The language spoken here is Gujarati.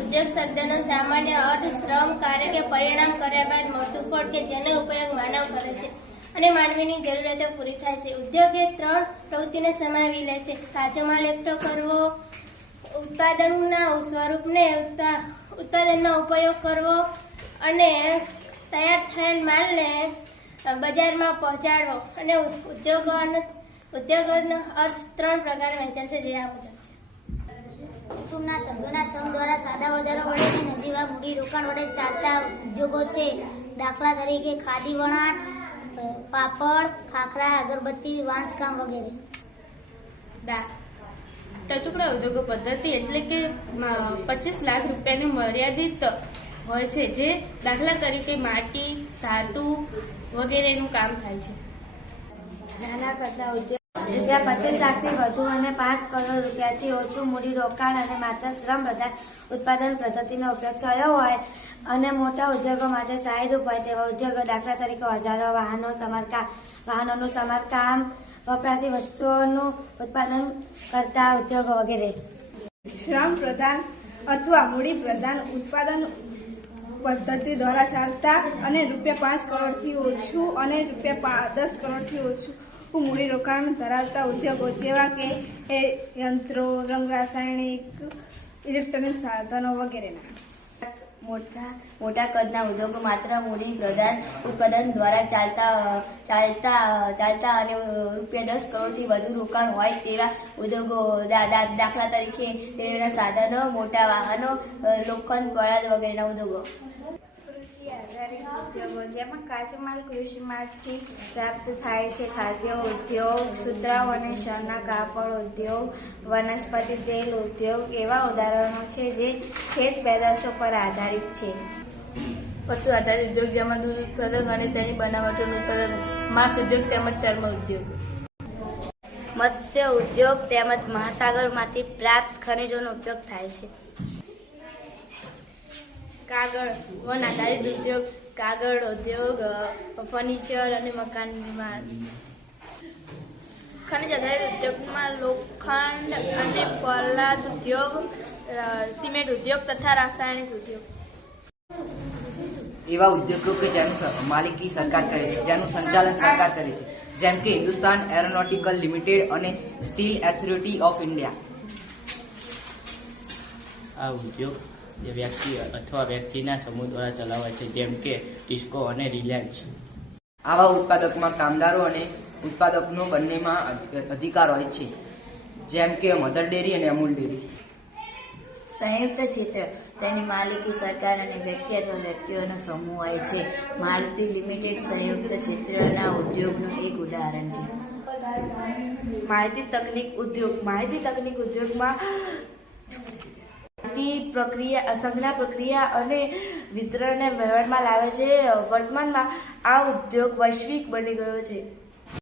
ઉદ્યોગ શબ્દનો સામાન્ય અર્થ શ્રમ, કાર્ય કે પરિણામ કર્યા બાદ મળતું ફળ કે જેનો ઉપયોગ માનવ કરે છે અને માનવીની જરૂરિયાતો પૂરી થાય છે. ઉદ્યોગ એ 3 પ્રવૃત્તિને સમાવી લે છે: કાચો માલ એકઠો કરવો, ઉત્પાદનના સ્વરૂપને ઉત્પાદનમાં ઉપયોગ કરવો અને તૈયાર થયેલ માલને બજારમાં પહોંચાડવો. અને ઉદ્યોગોનો અર્થ 3 પ્રકારે વહેંચાય છે, જે આ મુજબ છે. કુટુંબના સભ્યોના શ્રમ દ્વારા સાદા ઓજારો વડે અને નજીવા મૂડી રોકાણ વડે ચાલતા ઉદ્યોગો છે. દાખલા તરીકે ખાદી વણાટ, પાપડ, ખાખરા, અગરબત્તી, વાંસકામ વગેરે. ટચુકડા ઉદ્યોગો પદ્ધતિ એટલે કે 25 લાખ રૂપિયાનું મર્યાદિત હોય છે, જે દાખલા તરીકે માટી, ધાતુ વગેરેનું કામ થાય છે. નાના કદના ઉદ્યોગ રૂપિયા 25 લાખથી વધુ અને 5 કરોડ રૂપિયાથી ઓછું મૂડી રોકાણ અને માત્ર શ્રમ બધા ઉત્પાદન પદ્ધતિનો ઉપયોગ થયો હોય અને મોટા ઉદ્યોગો માટે સહાયરૂપ હોય તેવા ઉદ્યોગો દાખલા તરીકે ઓજારો, વાહનોનું સમારકામ, વપરાશી વસ્તુઓનું ઉત્પાદન કરતા ઉદ્યોગો વગેરે. શ્રમ પ્રધાન અથવા મૂડી પ્રધાન ઉત્પાદન પદ્ધતિ દ્વારા ચાલતા અને રૂપિયા 5 કરોડથી ઓછું અને રૂપિયા 10 કરોડથી ઓછું મૂડી રોકાણ ધરાવતા ઉદ્યોગો જેવા કે યંત્રો, રંગ, રાસાયણિક, ઇલેક્ટ્રોનિક સાધનો વગેરેના. મોટા કદના ઉદ્યોગો માત્ર મૂડી પ્રધાન ઉત્પાદન દ્વારા ચાલતા અને રૂપિયા 10 કરોડથી વધુ રોકાણ હોય તેવા ઉદ્યોગો દાખલા તરીકે રેલવેના સાધનો, મોટા વાહનો, લોખંડ, બળદ વગેરેના ઉદ્યોગો. કૃષિ આધારિત ઉદ્યોગો જેમાં કાચો માલ કૃષિમાંથી પ્રાપ્ત થાય છે. ખાદ્ય ઉદ્યોગ, સુતરાઉ અને શણના કાપડ ઉદ્યોગ, વનસ્પતિ તેલ ઉદ્યોગ એવા ઉદાહરણો છે જે ખેત પેદાશો પર આધારિત છે. પશુ આધારિત ઉદ્યોગ જેમાં દૂધ ઉત્પાદન અને તેની બનાવટોનું ઉત્પાદન, માંસ ઉદ્યોગ તેમજ ચર્મ ઉદ્યોગ. મત્સ્ય ઉદ્યોગ તેમજ મહાસાગરમાંથી પ્રાપ્ત ખનિજોનો ઉપયોગ થાય છે. કાગળ વન આધારિત ઉદ્યોગ, કાગળ ઉદ્યોગ, ફર્નિચર અને મકાન નિર્માણ. ખનિજ આધારિત ઉદ્યોગમાં લોખંડ અને પોલાદ ઉદ્યોગ, સિમેન્ટ ઉદ્યોગ તથા રાસાયણિક ઉદ્યોગ. એવા ઉદ્યોગો કે જેનું માલિકી સરકાર કરે છે, જેનું સંચાલન સરકાર કરે છે, જેમ કે હિન્દુસ્તાન એરોનોટિકલ લિમિટેડ અને સ્ટીલ ઓથોરિટી ઓફ ઇન્ડિયા. આ ઉદ્યોગ વ્યક્તિ અથવા વ્યક્તિના સમૂહ દ્વારા ચલાવાય છે, જેમ કે ટિસ્કો અને રિલાયન્સ. આવા ઉત્પાદકમાં કામદારો અને ઉત્પાદકનો બંનેમાં અધિકાર હોય છે, જેમ કે મધર ડેરી અને અમૂલ ડેરી. સંયુક્ત ક્ષેત્ર તેની માલિકી સરકાર અને વ્યક્તિ અથવા વ્યક્તિઓનો સમૂહ હોય છે. મારુતિ લિમિટેડ સંયુક્ત ક્ષેત્રના ઉદ્યોગનું એક ઉદાહરણ છે. માહિતી તકનીક ઉદ્યોગ ઉદ્યોગમાં સંજ્ઞા પ્રક્રિયા અને વિતરણને વ્યવહારમાં લાવે છે. વર્તમાનમાં આ ઉદ્યોગ વૈશ્વિક બની ગયો છે.